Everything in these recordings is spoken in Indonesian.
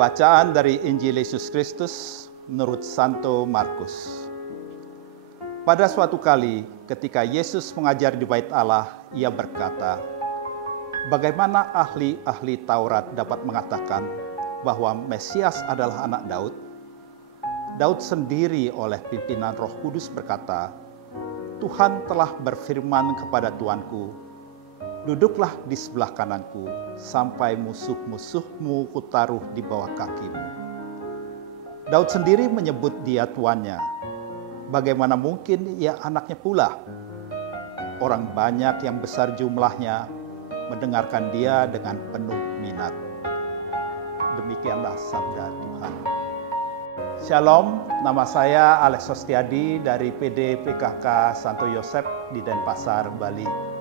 Bacaan dari Injil Yesus Kristus menurut Santo Markus. Pada suatu kali ketika Yesus mengajar di Bait Allah, ia berkata, "Bagaimana ahli-ahli Taurat dapat mengatakan bahwa Mesias adalah anak Daud? Daud sendiri oleh pimpinan Roh Kudus berkata, 'Tuhan telah berfirman kepada Tuanku, duduklah di sebelah kananku, sampai musuh-musuhmu kutaruh di bawah kakimu.' Daud sendiri menyebut dia tuannya. Bagaimana mungkin ia anaknya pula? Orang banyak yang besar jumlahnya mendengarkan dia dengan penuh minat." Demikianlah sabda Tuhan. Shalom, nama saya Alex Sostiadi dari PD PKK Santo Yosep di Denpasar, Bali.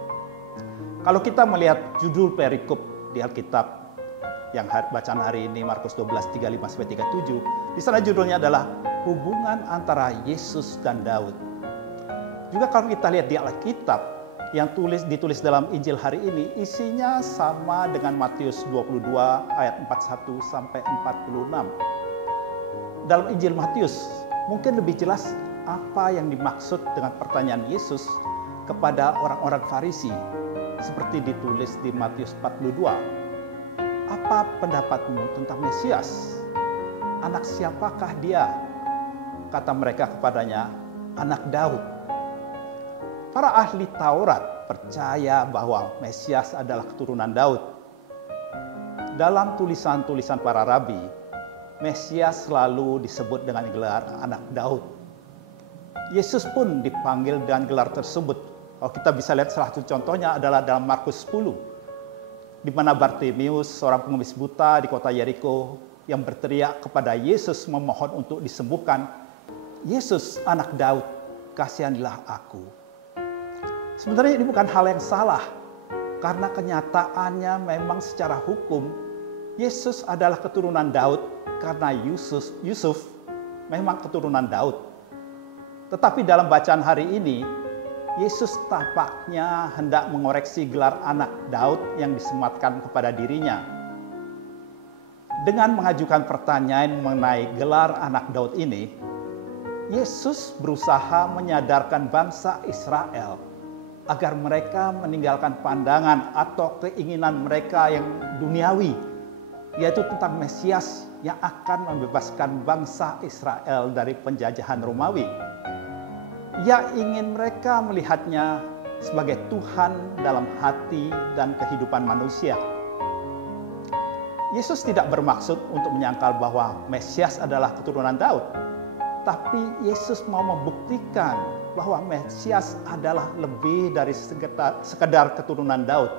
Kalau kita melihat judul perikop di Alkitab yang bacaan hari ini Markus 12, 35-37, di sana judulnya adalah hubungan antara Yesus dan Daud. Juga kalau kita lihat di Alkitab yang ditulis dalam Injil hari ini, isinya sama dengan Matius 22 ayat 41 sampai 46. Dalam Injil Matius mungkin lebih jelas apa yang dimaksud dengan pertanyaan Yesus kepada orang-orang Farisi, seperti ditulis di Matius 42. "Apa pendapatmu tentang Mesias? Anak siapakah dia?" Kata mereka kepadanya, "Anak Daud." Para ahli Taurat percaya bahwa Mesias adalah keturunan Daud. Dalam tulisan-tulisan para rabi, Mesias selalu disebut dengan gelar anak Daud. Yesus pun dipanggil dengan gelar tersebut. Kalau kita bisa lihat salah satu contohnya adalah dalam Markus 10, di mana Bartimius, seorang pengemis buta di kota Yeriko, yang berteriak kepada Yesus memohon untuk disembuhkan, "Yesus, anak Daud, kasihanilah aku." Sebenarnya ini bukan hal yang salah, karena kenyataannya memang secara hukum, Yesus adalah keturunan Daud karena Yusuf memang keturunan Daud. Tetapi dalam bacaan hari ini, Yesus tampaknya hendak mengoreksi gelar anak Daud yang disematkan kepada dirinya. Dengan mengajukan pertanyaan mengenai gelar anak Daud ini, Yesus berusaha menyadarkan bangsa Israel agar mereka meninggalkan pandangan atau keinginan mereka yang duniawi, yaitu tentang Mesias yang akan membebaskan bangsa Israel dari penjajahan Romawi. Ia ingin mereka melihatnya sebagai Tuhan dalam hati dan kehidupan manusia. Yesus tidak bermaksud untuk menyangkal bahwa Mesias adalah keturunan Daud, tapi Yesus mau membuktikan bahwa Mesias adalah lebih dari sekedar keturunan Daud.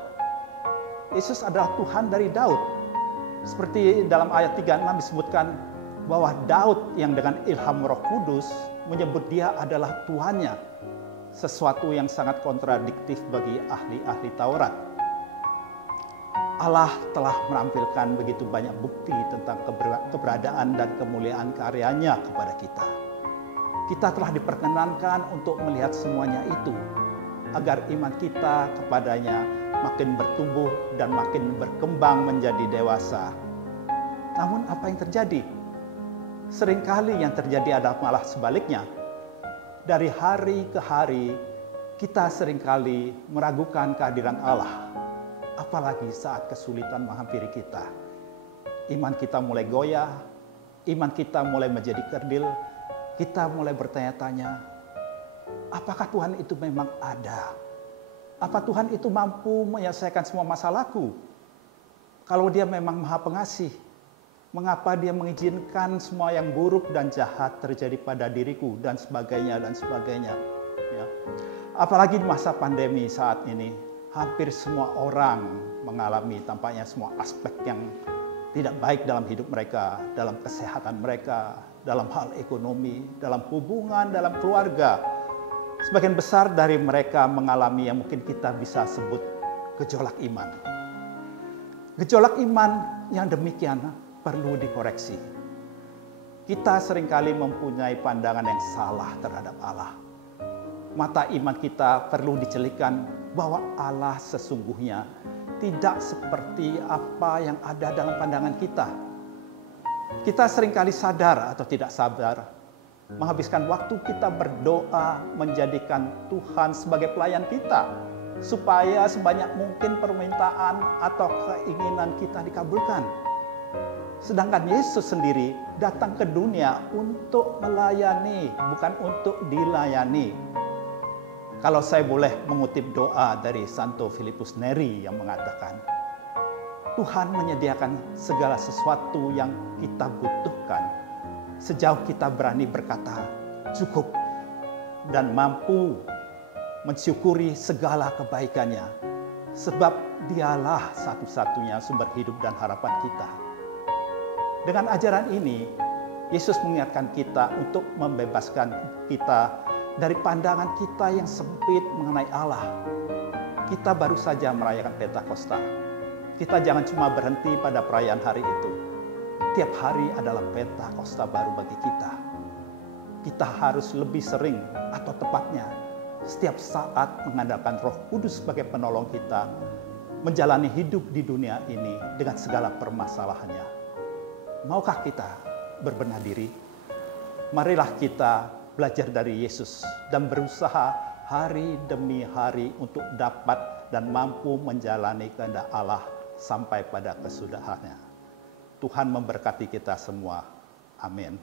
Yesus adalah Tuhan dari Daud. Seperti dalam ayat 36 disebutkan bahwa Daud yang dengan ilham Roh Kudus menyebut dia adalah Tuhannya, sesuatu yang sangat kontradiktif bagi ahli-ahli Taurat. Allah telah menampilkan begitu banyak bukti tentang keberadaan dan kemuliaan karyanya kepada kita. Kita telah diperkenankan untuk melihat semuanya itu, agar iman kita kepadanya makin bertumbuh dan makin berkembang menjadi dewasa. Namun apa yang terjadi? Seringkali yang terjadi adalah malah sebaliknya. Dari hari ke hari, kita seringkali meragukan kehadiran Allah. Apalagi saat kesulitan menghampiri kita. Iman kita mulai goyah, iman kita mulai menjadi kerdil, kita mulai bertanya-tanya, apakah Tuhan itu memang ada? Apa Tuhan itu mampu menyelesaikan semua masalahku? Kalau dia memang Maha Pengasih, mengapa dia mengizinkan semua yang buruk dan jahat terjadi pada diriku, dan sebagainya, dan sebagainya. Ya. Apalagi di masa pandemi saat ini, hampir semua orang mengalami tampaknya semua aspek yang tidak baik dalam hidup mereka, dalam kesehatan mereka, dalam hal ekonomi, dalam hubungan, dalam keluarga. Sebagian besar dari mereka mengalami yang mungkin kita bisa sebut gejolak iman. Gejolak iman yang demikian perlu dikoreksi. Kita seringkali mempunyai pandangan yang salah terhadap Allah. Mata iman kita perlu dicelikan bahwa Allah sesungguhnya tidak seperti apa yang ada dalam pandangan kita. Kita seringkali sadar atau tidak sadar menghabiskan waktu kita berdoa menjadikan Tuhan sebagai pelayan kita, supaya sebanyak mungkin permintaan atau keinginan kita dikabulkan. Sedangkan Yesus sendiri datang ke dunia untuk melayani, bukan untuk dilayani. Kalau saya boleh mengutip doa dari Santo Filipus Neri yang mengatakan, Tuhan menyediakan segala sesuatu yang kita butuhkan, sejauh kita berani berkata cukup dan mampu mensyukuri segala kebaikannya, sebab dialah satu-satunya sumber hidup dan harapan kita. Dengan ajaran ini, Yesus mengingatkan kita untuk membebaskan kita dari pandangan kita yang sempit mengenai Allah. Kita baru saja merayakan Pentakosta. Kita jangan cuma berhenti pada perayaan hari itu. Tiap hari adalah Pentakosta baru bagi kita. Kita harus lebih sering, atau tepatnya setiap saat mengandalkan Roh Kudus sebagai penolong kita menjalani hidup di dunia ini dengan segala permasalahannya. Maukah kita berbenah diri? Marilah kita belajar dari Yesus dan berusaha hari demi hari untuk dapat dan mampu menjalani kehendak Allah sampai pada kesudahannya. Tuhan memberkati kita semua. Amin.